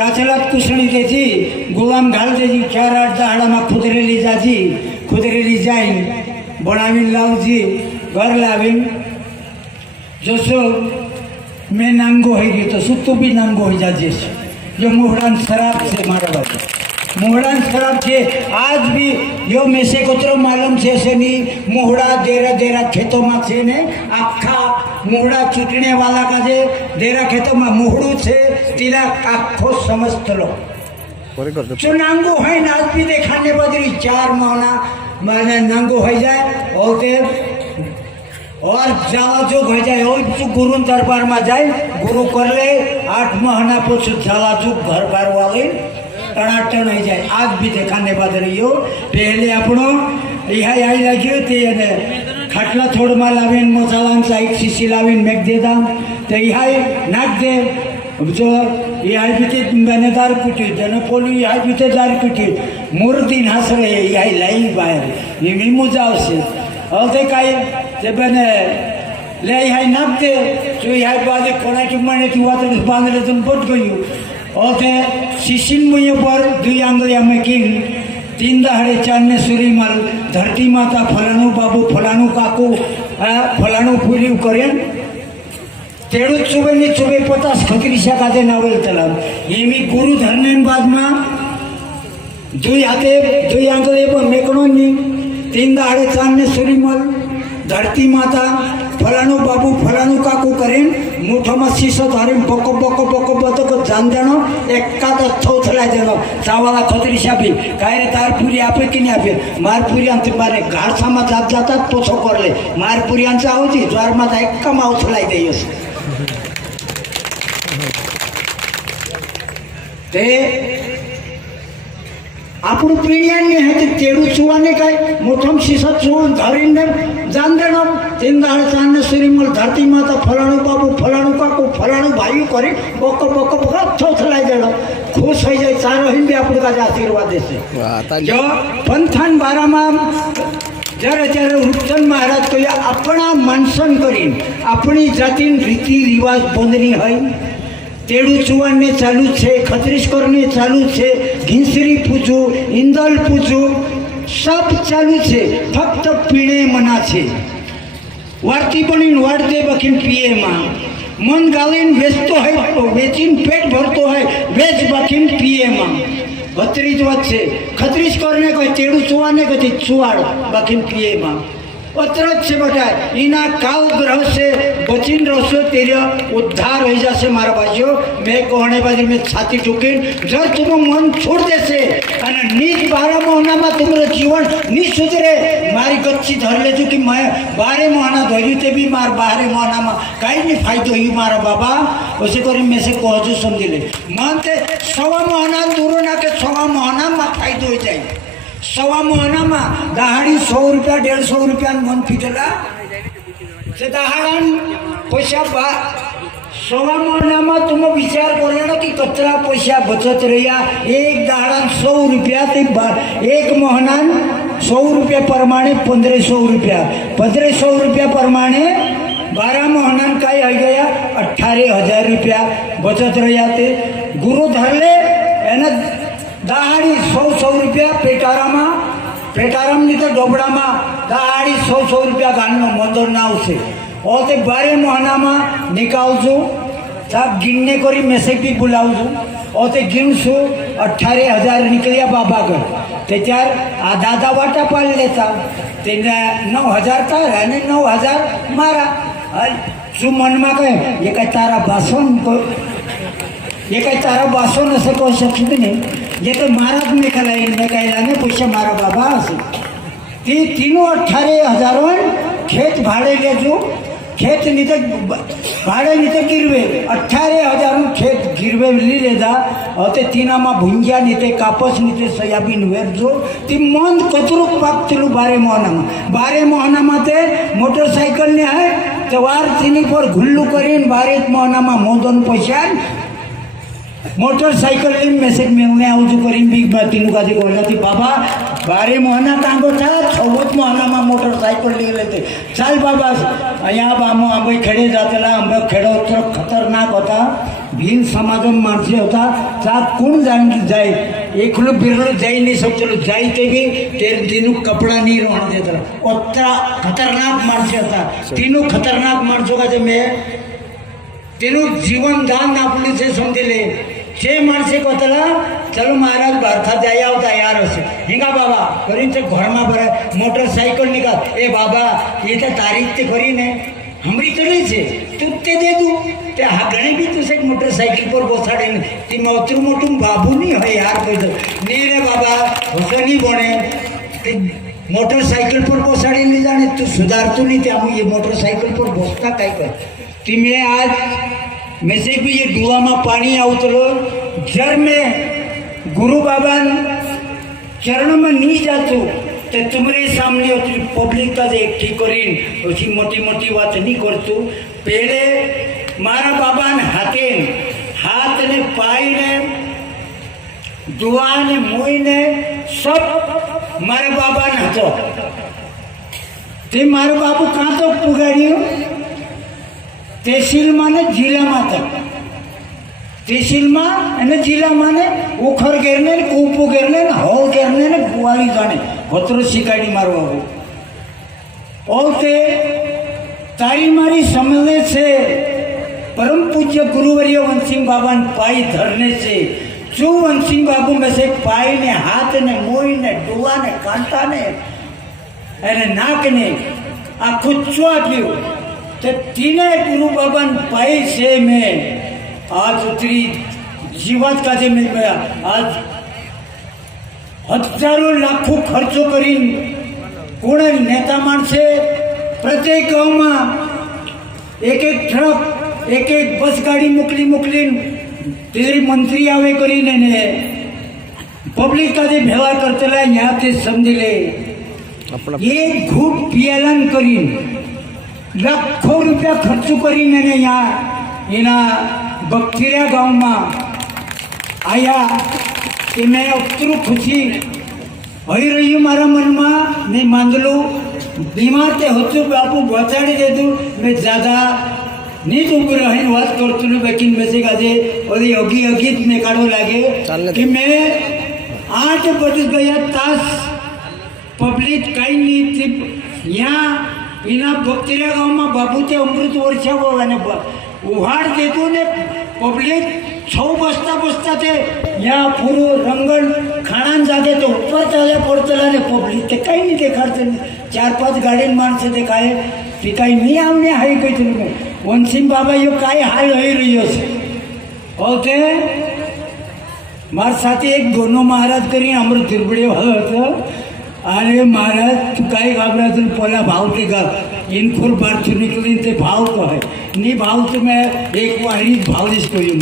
काचलात कुसणी त्याची गुलाम घाल त्याची 4-8 झाडाમાં खुदरेली जाईन बनावीन लावजी घर लावीन जसं मैं नांगो है गई तो तू भी नांगो हो जा जैसे जो मोहरान शराब से मारा बात मोहरान शराब से आज भी यो में से कोतरो मालूम से नहीं मोहड़ा देरा खेतों में से ने आखा मोहड़ा चूटने वाला का जे देरा खेतों में मोहड़ू से तिला आखो समझ लो जो नांगो है ना आज भी देखाने बदरी 4 महीना मैंने नांगो हो जाए और जाला जो हो जाए और तो गुरु दरबार में जाए गुरु कर ले 8 महीना पछू जाला जो घर बार वाले टनाटन हो जाए आज भी देखाने बाद रही हो पहले अपनो यहाँ आई लगे थे खाटला थोड़ में लावीन मसाला एक शीशी लावीन मेक दे दाम तो यहाँ नाक दे जो यहाँ बीते मैंने दार पिटी जन पोली यहाँ बीते दार पिटी मूर्ति हंस रहे यहाँ लाई बाहर ये मुझाव से और ते काय ते बने ले यहाँ नाक दे जो यहाँ बाजे कोणाची मने ती वातर बांधले तुम बट गई और ते शिशिन मुझे पर 2 आंगलियां में किन 3 दहाड़े चांदने सूरी माल धरती माता फलाणु बाबू फलाणु काकू फलाणु पूरी करें तेड़ू चुबे ने चुबे 50 खतरीशा कादे नावल तलाव ये मी गुरु धरने बाद में 2 हाथे 2 आंगले पर मेकणो नी 3 दहाड़े चांदने सूरी माल धरती माता फलाणु बाबू फलाणु काकू करें मोठो में शीशो धारे बको बको बको बको को जान देनो एकाद थोथला देनो चावाला खतरीशा भी काय रे तार पूरी आपे की नहीं आपे मार पूरी अंत मारे घाट सामा जात जाता तो छो कर ले मार पूरी अंत आवती ज्वार मा एक कम आवथलाई देयस ते आपण पिढ्यांनी है ते तेडू चुवाने काय मोठम शीशा चुवून धारीन जान देनो 3 दहाड़े चांदने सूरी मल धरती माता फलाणु बाबू फलाणु काकू फलाणु भाई करे बको बको बको थोथलाई देनो खुश हो जाए चारो हिंदी आपण का आशीर्वाद देसे जो पंथान बारामा जरा रूपचंद महाराज को अपना मानसन करीन अपनी जातीन रीति रिवाज बंधनी है तेड़ू चुवाने चालू छे खतरीश करने चालू छे घिंसरी पूजू इंदल पूजू सब चालू छे फक्त पीणे मना छे वार्ती बनीन वाड़ते बखीन पिए मां मन गालीन वेचतो है वेचीन पेट भरतो है वेच बखीन पिए मां भत्रीज बात छे खतरीश करने को तेड़ू चुवाने को चुवाड़ बखीन पिए मां अतरत से बेटा इना काल ग्रह से बचिन रहो तेरा उद्धार हो जासे मारा बाजियो मैं कहने बाजी में छाती ठुकीन जर तुम मन छोड़ देसे अने नीच 12 महीना में तुम्हारा जीवन नी सुधरे मारी गच्ची धर ले कि मैं 12 महीना धरी ते भी मार 12 महीना में कहीं नहीं फायदो ही मारा बाबा वैसे करी में से कहजो समझ ले मानते 1.25 महीना दूर ना के 1.25 महीना में फायदो हो जाए 1.25 महीना में दहाड़ी 100 रुपया 150 रुपया मन फिटला से दहाड़न पैसा 1.25 महीना में तुम विचार कर कि कतरा पैसा बचत रहा एक दहाड़न 100 रुपया एक महीना 100 रुपया प्रमाणे 1500 रुपया 1500 रुपया प्रमाणे 12 महीना का हो गया 18,000 रुपया बचत रहा थे गुरु धर ले एना दहाड़ी 100 रुपया पेटाराम नहीं तो डोबड़ा में दहाड़ी 100 रुपया गानो मंदर ना उसे और ते 12 महीना में निकालजो सब गिनने करी मैसेज भी बुलावजो और ते गिनसो 18,000 निकलिया बाबा घर ते त्यार दादा वाटा पाल लेता ते 9,000 का यानी 9,000 मारा जो मन में कहे ये काय तारा भाषण ये काही तारा बासोन असं करू शकत नाही ये तो महाराज में कहला ने पैसे मारा बाबा असे ती 18,000 खेत भाड़े ले जो खेत नहीं तो भाड़े नहीं तो गिरवे 18,000 खेत गिरवे ली लेदा और ते तीना मा भुंजिया नहीं ते कापस नहीं ते सोयाबीन वेर जो ती मन कतरुक पाकतलू 12 महीना में ते मोटरसाइकिल ने है तो वार तीनी पर घुल्लू करीन 12 महीना में मोदन पैसा मोटरसाइकिल मैसेज में उन्हें आउजू करीन बिग तीनों का देखो बाबा बारे मोहना तांगो था 14 मोहनाમાં मोटरसाइकल निकले थे चाल बाबा અહીંયા આંબે ખેડે જાતેલા આંબે ખેડો તો ખતરનાક હતા ભીલ સમાજન માણસે હતા તા કોણ જાય એકલું બિરલું જઈ નહીં શકતું જાય તે બી તેનું કપડા નહીં રોણ દેતા ઓતરા ખતરનાક માણસે હતા તેનું ખતરનાક માણસો કાજે મેં તેનું જીવન દાન આપલું છે સમજી લે જે માણસે કહતલા ચલો મહારાજ બહારથી જાય આવતા યાર હશે હિંગા બાબા કરીને તે ઘરમાં ભરાય મોટરસાઇકલ નિકાલ એ બાબા એ તો તારીખ તે કરીને હમરી કરી છે તું તે દે દઉં તે હા ગણે બી તું એક મોટરસાઇકલ પર બેસાડીને તેમાં અતરું મોટું બાબુ નહીં હોય યાર કોઈ તો નહીં રે બાબા હશે નહીં ભણે તે મોટરસાઇકલ પર બેસાડીને જાણે તું સુધારતું નહીં તે આમ એ મોટરસાઇકલ પર બેસતા કાંઈ કર તે મેં આજ મેં से भी ये डुआ में पानी आवतलो जर में गुरु बाबा चरण में नहीं जातो तो तुम्हारे सामने होती पब्लिक का एकठी करीन उसकी मोटी मोटी बात नहीं करतो पहले मारा बाबा ने हाथ ने पाई ने दुआ ने मोई ने सब मारा बाबा ने हतो ते मारो बाबू कहाँ तो पुगाड़ियो તહેસીલમાં ને જિલ્લામાં હતા તહેસીલમાં અને જિલ્લામાં ને ઉખર ઘેરને ને કૂપો ઘેરને ને હવ ઘેરને ને ગુવારી જાણે હોતરો શીખાડી મારવા ઓ તે તારી મારી સમજે છે परम पूज्य गुरुवर्य वंशिंग बाबा पाई धरने से जो वंशिंग बाबू में से पाई ने हाथ ने मोई ने डुआ ने कांटा ने अरे नाक ने आ खुच्चो आप्यो तो तीने गुरु बाबा पाई से में आज उतरी जीवात काजे में आज हजारों लाखों खर्चो करी कोण नेता माणसे प्रत्येक गाँव में एक एक ट्रक एक एक बस गाड़ी मोकली तेरी मंत्री आवे करीने ने पब्लिक का भेवा करतेला यहाँ ते समझी ले एक घूट पियालन करी लाखों रुपया खर्च करीने ने यहाँ इना बक्तिरिया गाँव में आया कि मैं अतरू खुशी होई रही हूँ मारा मन में नहीं मांगलू बीमार ते होतो बापू बचाड़ी दे दूँ मैं ज़्यादा नहीं तो ऊपर रही बात करते ना लेकिन में से काजे और ये अगी में काढ़ो लागे कि मैं 8 बज गया तास पब्लिक कहीं नहीं थी यहाँ इना बक्तिरिया गाँव में बाबू ते अमृत वर्षा वो ने उहाड़ देतो ने पब्लिक 6 बसता थे यहाँ पूरो रंगन खाना जाते तो ऊपर चले पड़तेला ने पब्लिक ते कहीं नहीं देखाते 4-5 गाड़ी माणसे देखाए ती काही नहीं आमने हाई कही तुम वंशिंग बाबा यो काय हाल हो रही है होते मार साथी एक दोनों महाराज करी अमृत तिरबड़े होता अरे महाराज तू काय घाबरा तुम पोला भाव के का इनखुर बार निकली ते भाव तो है नहीं भाव तो मैं एक वारी भाव दिस करी